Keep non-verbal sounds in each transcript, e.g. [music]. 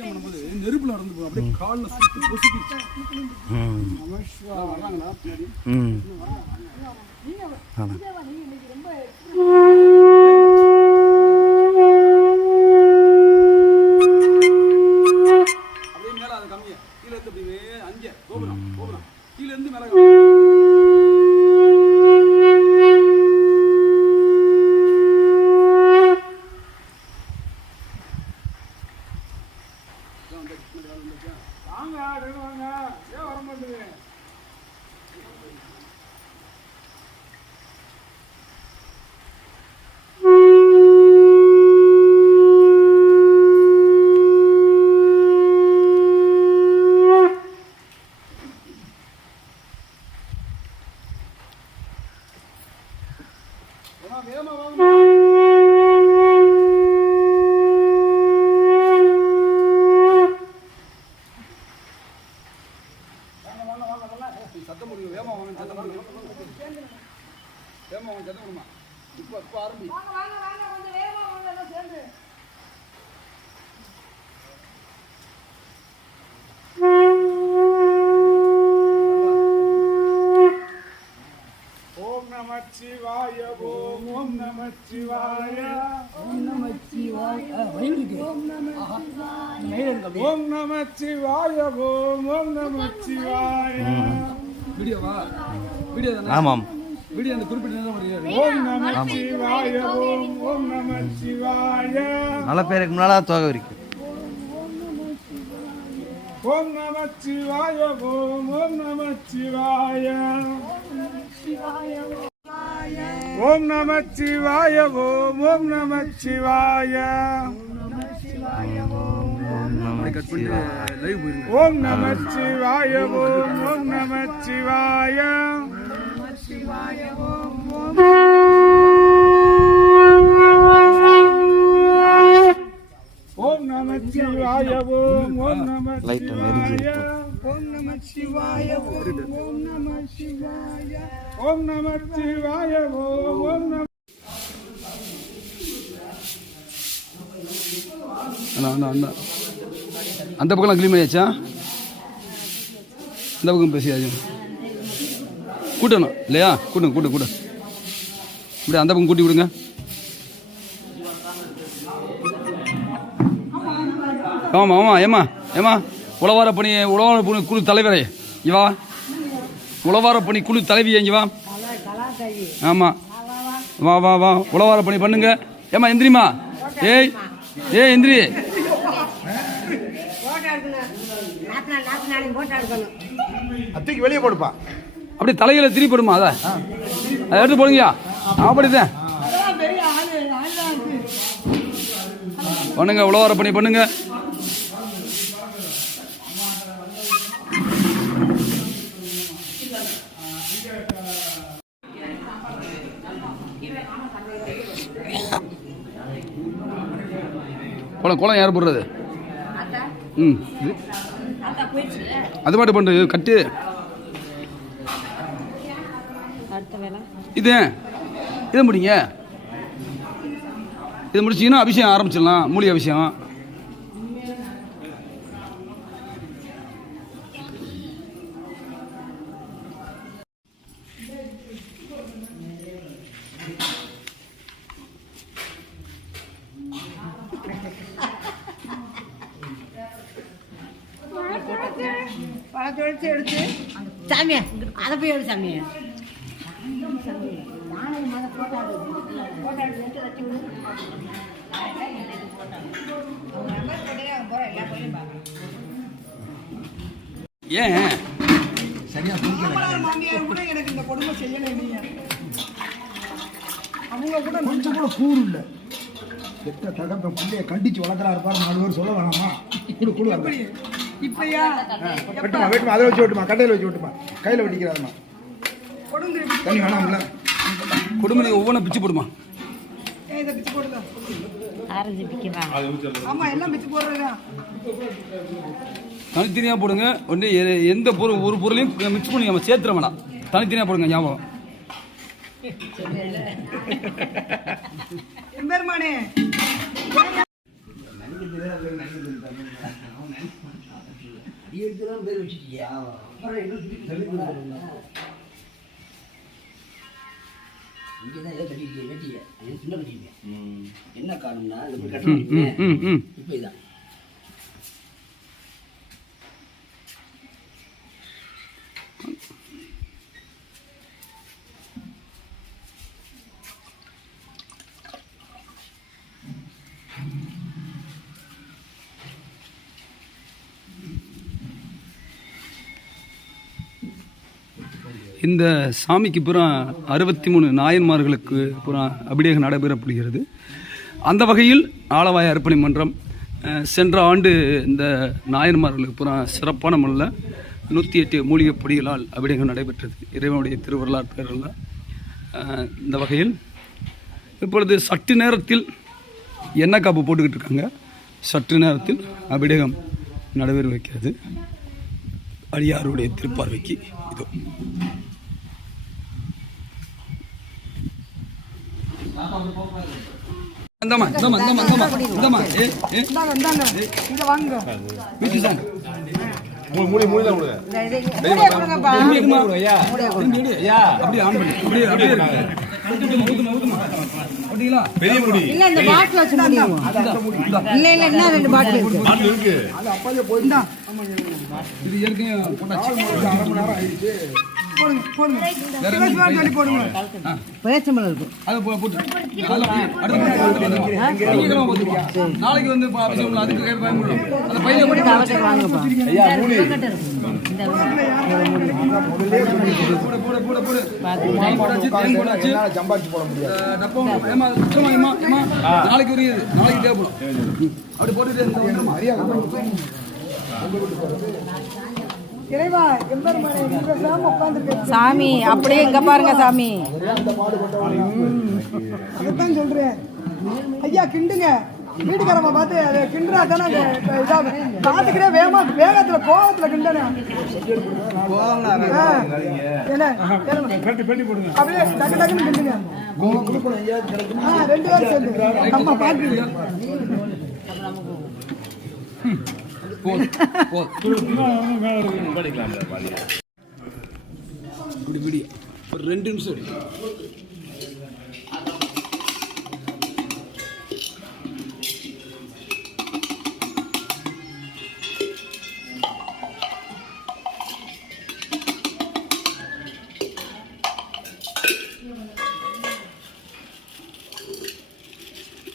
அபிஷேகம் பண்ணும்போது நெருப்புல நடந்து போகும் அப்படியே காலில் சுத்தி பொசுக்கி. ம். வர்றாங்களா? பின்னாடி ம் அதான் அப்படியே மேல அது கம்மியா கீழே இருந்து அப்படியே அங்கே கோபுரம் கோபுரம் கீழே இருந்து மேல வாங்க வாங்க ஏன் வர மாட்டேங்குது ஏமா வேகமா வாங்கம்மா வாங்க வாங்க வாங்க வாங்க ஏய், சத்தம் முடியும் வேகமா வாங்க சத்தம் முடியும் வேகமா வாங்க சத்தம் முடியுமா இப்போ இப்போ ஆரம்பி வாங்க வாங்க வாங்க கொஞ்சம் வேகமா வாங்க எல்லாம் சேர்ந்து ஓம் நம சிவாய ஓம் ஓம் நம சிவாய ஓம் நம சிவாய ஓம் நம சிவாய ஓம் ஓம் நம சிவாய வீடியோவா வீடியோ தானே? ஆமாம். வீடியோ அந்த குறிப்பிட்ட ஓம் நம சிவாய ஓம் ஓம் நம சிவாய. நல்ல பேருக்கு முன்னால் தொகை இருக்கு. ஓம் நம சிவாய ஓம் ஓம் நம சிவாய. ஓம் நம சிவாய ஓம் ஓம் நம சிவாய. கட் பண்ணிட்டு லைவ் போயிருங்க ஓம் நம சிவாய ஓம் ஓம் நம சிவாய ஓம் நம சிவாய ஓம் ஓம் நம. ஓம் சிவாய ஓம் ஓம் நம சிவாய ஓம் நம சிவாய ஓம் ஓம் நம அண்ணா அண்ணா அண்ணா. அந்த பக்கம்லாம் க்ளீன் பண்ணியாச்சா? அந்த பக்கம் பேசியாச்சு கூட்டணும் இல்லையா? கூட்டுங்க கூட்டு கூட்டு. இப்படி அந்த பக்கம் கூட்டி விடுங்க. ஆமாம் ஆமாம் ஏம்மா ஏம்மா? உழவார பணி உழவார பணி குழு தலைவரே இவா உழவார பணி குழு தலைவி இங்க வா. ஆமாம் வா வா வா. உழவார பணி பண்ணுங்க. ஏம்மா எந்திரிமா ஏய் ஏய் எந்திரி போட்டோ எடுக்கணும் நாத்து நாள் நாத்து நாளைக்கு போட்டோ எடுக்கணும் அத்தைக்கு வெளியே போடுப்பா. அப்படியே தலைகளை திரி போடுமா அதை? அதை எடுத்து போடுங்கயா அப்படிதான் பண்ணுங்க உழவார பணி பண்ணுங்க. குளம் குளம் யார் போடுறது? ம். இது அது பாட்டு பண்ணுறது கட்டு. இது இதை முடிங்க. இதை முடிச்சிங்கன்னா அபிஷேகம் ஆரம்பிச்சிடலாம் மூலிகை அபிஷேகம் பழத்தை எடுத்து எடுத்து சாமியா அதை போய் எடு சாமி நானே மத போட்டோ போட்டோ எடுத்து வச்சு விடு அவங்க நம்பர் போட்டே அவன் போகிற எல்லா கோயிலும் பார்க்கணும் ஏன்? சரியா மாமியார் கூட எனக்கு இந்த கொடுமை செய்யலை நீ. அவங்க கூட கொஞ்சம் கூட கூறு இல்லை. பெத்த தகப்ப பிள்ளைய கண்டிச்சு வளர்க்குறாரு பாரு நாலு பேர் சொல்ல வேணாமா? குடு இப்பயா? வெட்டுமா வெட்டுமா அதை வச்சு வெட்டுமா கட்டையில் வச்சு வெட்டுமா கையில் வெட்டிக்கிறாருமா? தண்ணி வேணாம்ல. குடும்பம் ஒவ்வொன்றும் பிச்சு போடுமா? இதை பிச்சு போடுதா? ஆரஞ்சு தனித்தனியாக போடுங்க. ஒன்று எ- எந்த பொருள் ஒரு பொருளையும் மிக்ஸ் பண்ணி நம்ம சேர்த்துற வேணாம். தனித்தனியாக போடுங்க ஞாபகம். [laughs] இங்கதான் ஏதோ கட்டிருக்கீங்க வெட்டிய? சின்ன கட்டிருக்கேன் என்ன காரணம்னா இந்த இப்படி கட்டணும் இப்போ இதான் இந்த சாமிக்கு புறம் அறுபத்தி மூணு நாயன்மார்களுக்கு புறம் அபிடேகம் நடைபெறப்படுகிறது. அந்த வகையில் ஆலவாய அர்ப்பணி மன்றம் சென்ற ஆண்டு இந்த நாயன்மார்களுக்கு புறம் சிறப்பான முறையில் நூற்றி எட்டு மூலிகைப் பொடிகளால் அபிடேகம் நடைபெற்றது. இறைவனுடைய திருவருளார் பேரில் இந்த வகையில். இப்பொழுது சற்று நேரத்தில் எண்ணெய் காப்பு போட்டுக்கிட்டு இருக்காங்க. சற்று நேரத்தில் அபிடேகம் நடைபெற வைக்கிறது. அடியாருடைய திருப்பார்வைக்கு இதோ. ஏ, ஏ, இந்தாங்க இங்க வாங்க வீட்டு கொடுங்கப்பா திரும்பி எடுமா. திரும்பி எடு. அப்படியே ஆன் பண்ணு. அப்படியே, அப்படியே இருக்கு. ஊத்துமா, ஊத்துமா. போட்டீங்களா? இல்ல இந்த பாட்டில் வச்சு முடியும் இல்ல இல்ல இன்னும் ரெண்டு பாட்டில் இருக்கு இந்தா இது ஏற்கனவே போட்டாச்சு. போடுங்க போடுங்க சிவசிவான்னு சொல்லி போடுங்க பேச்சம்பளம் அதை போட்டு. நாளைக்கு வந்து அவசியம் அதுக்கு கேட்டு பயன்படுவோம் அந்த பையில போட்டு அவசரம் வாங்கப்பா போடு, போடு, போடு, போடு. சம்பாதிச்சு முடியாது. நாளைக்கு உரியது நாளைக்கு தேவைப்படும் அப்படி போட்டுட்டு சாமி அப்படியே இங்க பாருங்க சாமி. அதைத்தான் சொல்றேன். ஐயா கிண்டுங்க. வீட்டுக்காரம்மா பார்த்து அதை கிண்டுறா தானே காத்துக்கிட்டே வேகமா வேகத்துல கோவத்துல கிண்டனே. அப்படியே டக்கு டக்குன்னு கிண்டுங்க. ரெண்டு பேரும் சேர்ந்து. அம்மா பாக்கு இப்படி ஒரு ரெண்டு நிமிஷம்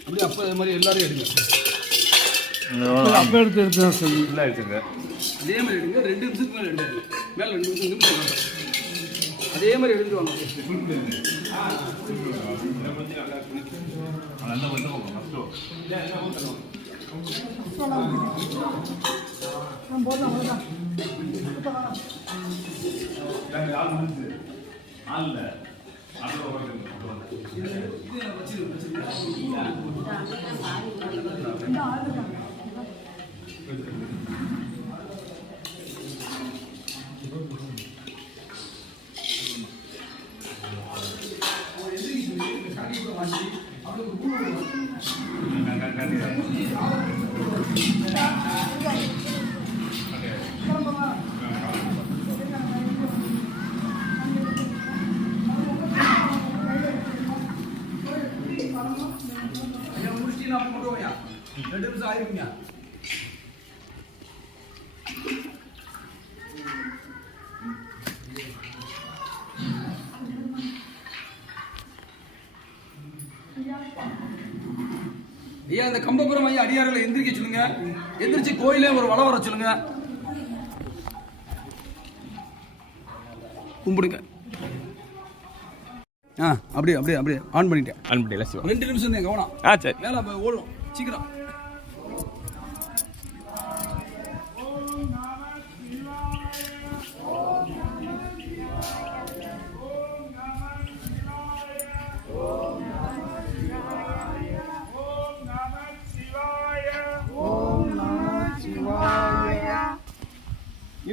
அப்படியே அப்போ இது மாதிரி எல்லாரையும் எடுங்க அப்போ எடுத்து எடுத்து தான் சொல்லி. இல்லை எடுத்துங்க அதே மாதிரி எடுங்க. ரெண்டு நிமிஷத்துக்கு மேலே எடுங்க. மேலே ரெண்டு நிமிஷம். அதே மாதிரி எடுத்து வாங்க. ஐயா, ஐயா இந்த கம்பபுரம் ஐயா அடியார்களை எந்திரிக்க சொல்லுங்க? எந்திரிச்சு கோயிலே ஒரு வளம் வர சொல்லுங்க. கும்பிடுங்க. ஆ அப்படியே அப்படியே அப்படியே. ஆன் பண்ணிட்டேன். அனுப்பிட்டீங்களா சிவா ரெண்டு நிமிஷம் கவனம். ஆ சரி. மேல அப்ப ஓடும் சீக்கிரம்.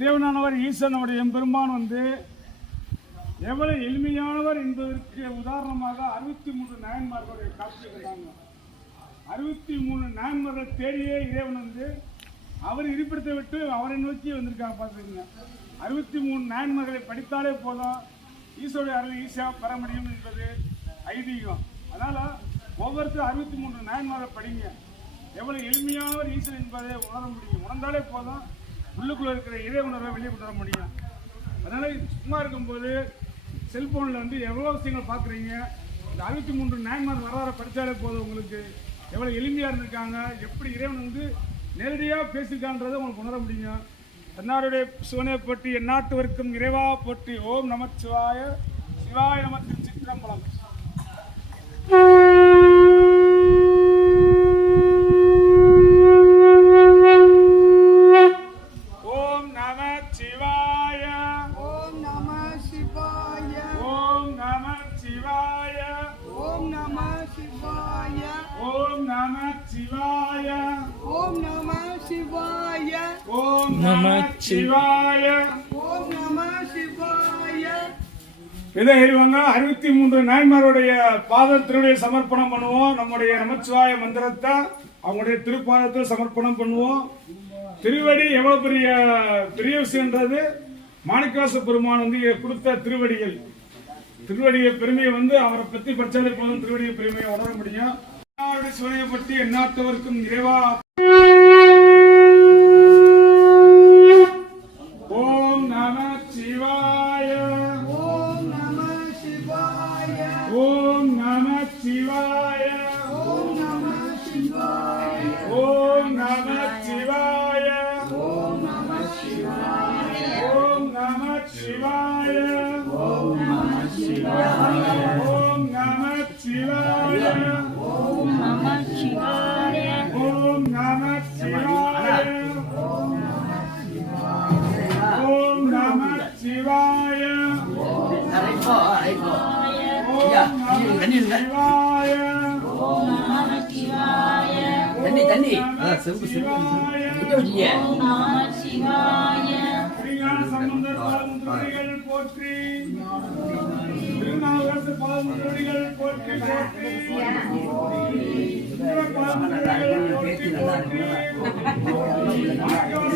இறைவனானவர் ஈசனுடைய எம்பெருமான் வந்து எவ்வளவு எளிமையானவர் என்பதற்கு உதாரணமாக அறுபத்தி மூன்று நாயன்மார்களுடைய காட்சியிருக்காங்க அறுபத்தி மூணு நாயன்மார்கள் தேடியே இறைவன் வந்து அவர் இருப்பிடத்தை விட்டு அவரை நோக்கி வந்திருக்காங்க பார்த்துக்கங்க அறுபத்தி மூணு நாயன்மார்களை படித்தாலே போதும். ஈசோடைய அருள் ஈஸியாக பெற முடியும் என்பது ஐதீகம். அதனால் ஒவ்வொருத்தரும் அறுபத்தி மூன்று நான்மகளை படிங்க. எவ்வளவு எளிமையானவர் ஈசன் என்பதை உணர முடியும். உணர்ந்தாலே போதும். உள்ளுக்குள்ள இருக்கிற இறை உணர்வை வெளியே கொண்டு வர முடியும். அதனால சும்மா இருக்கும்போது செல்ஃபோனில் வந்து எவ்வளோ விஷயங்கள் பார்க்குறீங்க? இந்த அறுபத்தி மூன்று நாயன்மார் வரலாறு படித்தாலே போதும் உங்களுக்கு. எவ்வளோ எளிமையாக இருந்திருக்காங்க? எப்படி இறைவன் வந்து நேரடியாக பேசியிருக்கான்றதை உங்களுக்கு உணர முடியும். தன்னாருடைய சிவனை போற்றி எந்நாட்டுவருக்கும் இறைவா போற்றி. ஓம் நமச்சிவாய. சிவாய நம திருச்சிற்றம்பலம். நம சிவாய ஓம் நம சிவாய. இதை செய்வாங்க அறுபத்தி மூன்று நாயன்மாருடைய பாதத்தினுடைய சமர்ப்பணம் பண்ணுவோம். நம்முடைய நமச்சிவாய மந்திரத்தை அவங்களுடைய திருப்பாதத்தில் சமர்ப்பணம் பண்ணுவோம். திருவடி எவ்வளவு பெரிய பெரிய விஷயம்ன்றது மாணிக்காச பெருமான் வந்து கொடுத்த திருவடிகள். திருவடிய பெருமையை வந்து அவரை பத்தி படிச்சாலே போதும் திருவடிய பெருமையை உணர முடியும். அவருடைய சிவனையை பற்றி எந்நாட்டவருக்கும் நிறைவா சிவாய. தண்ணி தண்ணி செம்பு செம்பு போற்றி திருநாவுக்கரசு பாதமுடிகள் போற்றி போற்றி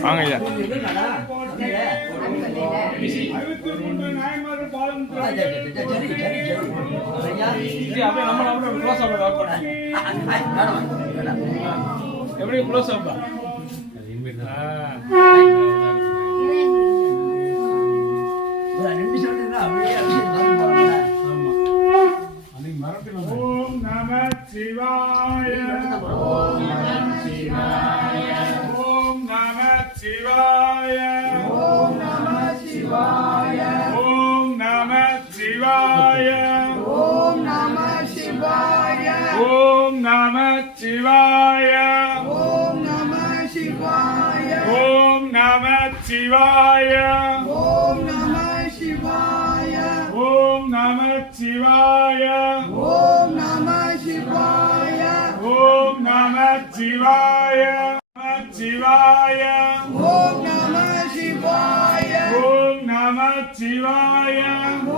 வாங்க ஐயா. எப்படி க்ளோஸ் ஆகுதா சிவாய ஓம் நம சிவாய ஓம் நம சிவாய ஓம் நம சிவாய ஓம் நம சிவாய நம சிவாய ஓம் நம சிவாய ஓம் நம சிவாய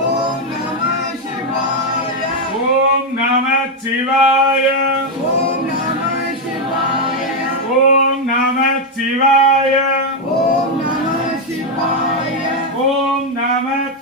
ஓம் நம சிவாய ஓம் நம சிவாய ஓம் நம சிவாய ஓம் நம சிவாய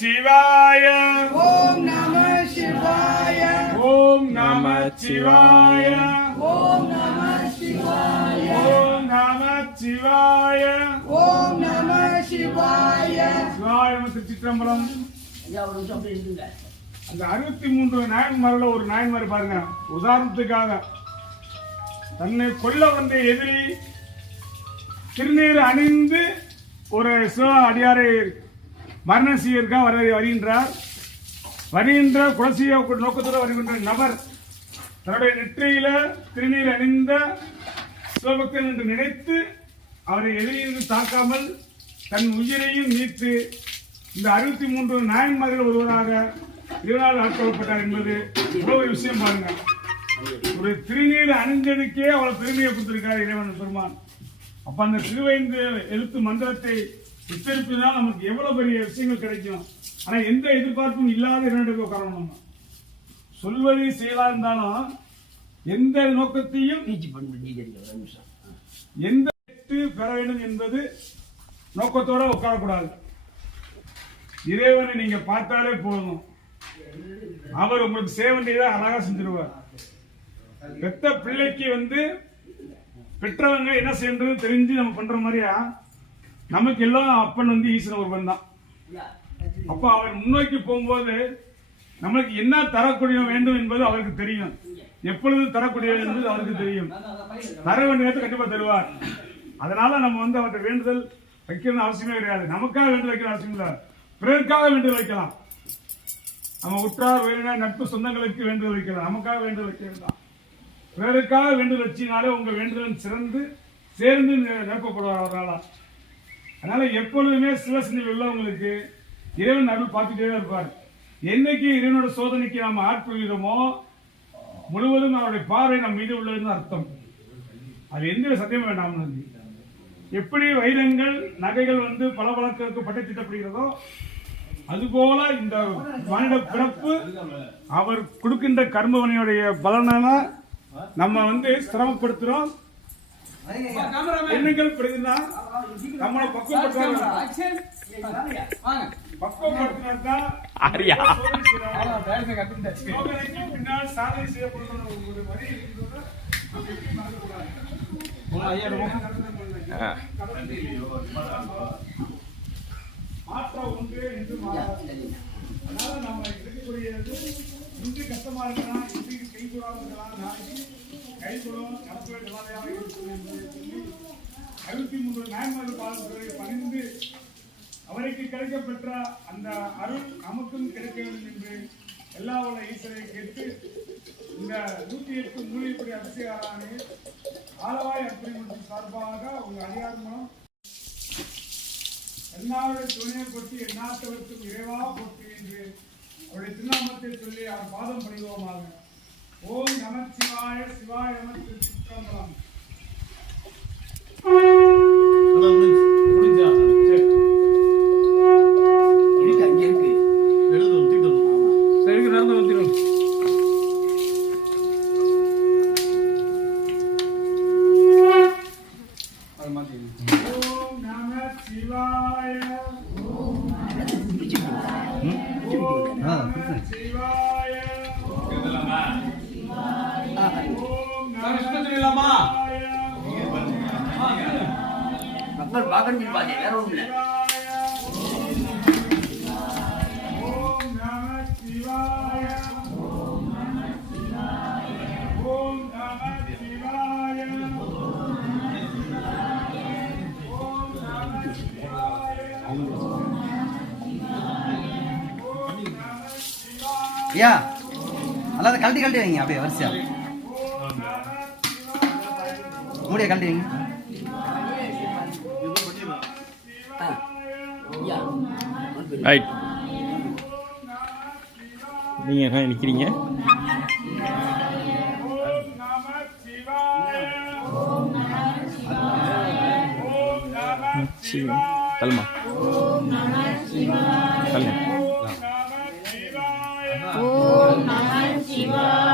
சிவாய ஓம் நம சிவாய. ஓம் நம சிவாய. ஓம் நம சிவாய. ஓம் நம சிவாய. ஓம் நம சிவாய. சிவாய நம திருச்சிற்றம்பலம். அந்த அறுபத்தி மூன்று நாயன்மார்ல ஒரு நாயன்மார் பாருங்க. உதாரணத்துக்காக. தன்னை கொல்ல வந்த எதிரி திருநீர் அணிந்து ஒரு சிவ அடியாரை மரணம் வர வருகின்றார். வருகின்ற குலசிய நோக்கத்தோடு வருகின்ற நபர் தன்னுடைய நெற்றியில திருநீர் அணிந்த சிவபக்தன் என்று நினைத்து அவரை எதிரியிருந்து தாக்காமல் தன் உயிரையும் நீத்து இந்த அறுபத்தி மூன்று நாயன்மார்கள் ஒருவராக இருநாள் ஆட்கொள்ளப்பட்டார் என்பது இவ்வளவு விஷயம் பாருங்க ஒரு திருநீர் அணிஞ்சனுக்கே அவளை பெருமையை கொடுத்திருக்கார் இறைவன் பெருமான். அப்ப அந்த திருவைந்து எழுத்து மந்திரத்தை உச்சரிப்புதான் நமக்கு எவ்வளவு பெரிய விஷயங்கள் கிடைக்கும்? ஆனா எந்த எதிர்பார்ப்பும் இல்லாத இரண்டு உட்காரணும் நம்ம. சொல்வது செயலா இருந்தாலும் எந்த நோக்கத்தையும் எந்த பெற வேண்டும் என்பது நோக்கத்தோட உட்காரக்கூடாது. இறைவனை நீங்க பார்த்தாலே போதும். அவர் உங்களுக்கு செய்ய வேண்டியதை அழகா செஞ்சிருவார். பெத்த பிள்ளைக்கு வந்து பெற்றவங்க என்ன செய்யறது தெரிஞ்சு நம்ம பண்ற மாதிரியா நமக்கு எல்லாம் அப்பன் வந்து ஈஸ்வரன் ஒருவன் தான். அப்ப அவர் முன்னோக்கி போகும்போது நம்மளுக்கு என்ன தரக்கூடிய வேண்டும் என்பது அவருக்கு தெரியும். எப்பொழுது தரக்கூடிய என்பது அவருக்கு தெரியும். தர வேண்டிய கண்டிப்பா தருவார். அதனால நம்ம வந்து அவர்கிட்ட வேண்டுதல் வைக்கணும்னு அவசியமே கிடையாது. நமக்காக வேண்டுதல் வைக்கணும் அவசியம் இல்லை. பிறருக்காக வேண்டுதல் வைக்கலாம். நம்ம உற்றார் உறவினர் நட்பு சொந்தங்களுக்கு வேண்டுதல் வைக்கலாம். நமக்காக வேண்டுதல் வைக்க வேண்டாம் பிறருக்காக வேண்டுதல் வச்சினாலே உங்க வேண்டுதல் சிறந்து சேர்ந்து நிரப்பப்படுவார் அவரால். அதனால எப்பொழுதுமே சிவசனில் உள்ளவங்களுக்கு இறைவன் அருள் பார்த்துட்டே தான் இருப்பார். என்னைக்கு இறைவனோட சோதனைக்கு நாம் ஆட்கொள்கிறோமோ முழுவதும் அவருடைய பார்வை நம் மீது உள்ளதுன்னு அர்த்தம். அது எந்த சத்தியமும் வேண்டாம் எப்படி வைரங்கள் நகைகள் வந்து பல வழக்கு பட்டை திட்டப்படுகிறதோ அதுபோல இந்த மனித பிறப்பு அவர் கொடுக்கின்ற கர்மவனையுடைய பலனான நம்ம வந்து சிரமப்படுத்துறோம். எண்ணங்கள் பிடிக்குன்னா நம்மளை பக்குவப்படுத்துறாங்க பக்குவப்படுத்தினால்தான் பின்னால் சாதனை செய்யப்படும் ஒரு மறக்கக்கூடாது. மாற்றம் ஒன்று என்று அதனால நம்ம இருக்கக்கூடியது இன்று கஷ்டமா இருக்கலாம் இன்றைக்கு நாளைக்கு கை கூடும் நடப்பவே நிலையாக இருக்கும் என்பதை சொல்லி அறுபத்தி மூன்று நாயன்மார்கள் பாதங்களை பணிந்து அவருக்கு கிடைக்கப்பெற்ற அந்த அருள் நமக்கும் கிடைக்க வேண்டும் என்று எல்லா உள்ள ஈஸ்வரை கேட்டு இந்த நூற்றி எட்டு மூலிகைப்படி அபிஷேகாரானே ஆலவாய் அர்ப்பணி சார்பாக உங்க அதிகாரம் மூலம் எல்லாருடைய துணையை பற்றி எண்ணாத்தவருக்கும் இறைவா போற்றி என்று அவருடைய திருநாமத்தை சொல்லி அவர் பாதம் பணிவோமாக ஓம் நம சிவாய சிவாய நம திருச்சிற்றம்பலம் மக்கள் பார்க்கணும் இருப்பாங்க வேற ஒன்றும் இல்லை ஓம் நம சிவாய ஓம் நம சிவாய ஓம் நம சிவாய ஓம் நம சிவாய ஐயா அல்லாத கழட்டி கழட்டி வைங்க அப்படியே வரிசையா மூடிய கழட்டி வைங்க ரைட் நீங்க என்ன நிக்கிறீங்க? ஓம் நம சிவாய ஓம் நம சிவாய கல்மா கல்மா ஓம் நம சிவாய ஓம் நம சிவாய ஓம் நம சிவாய.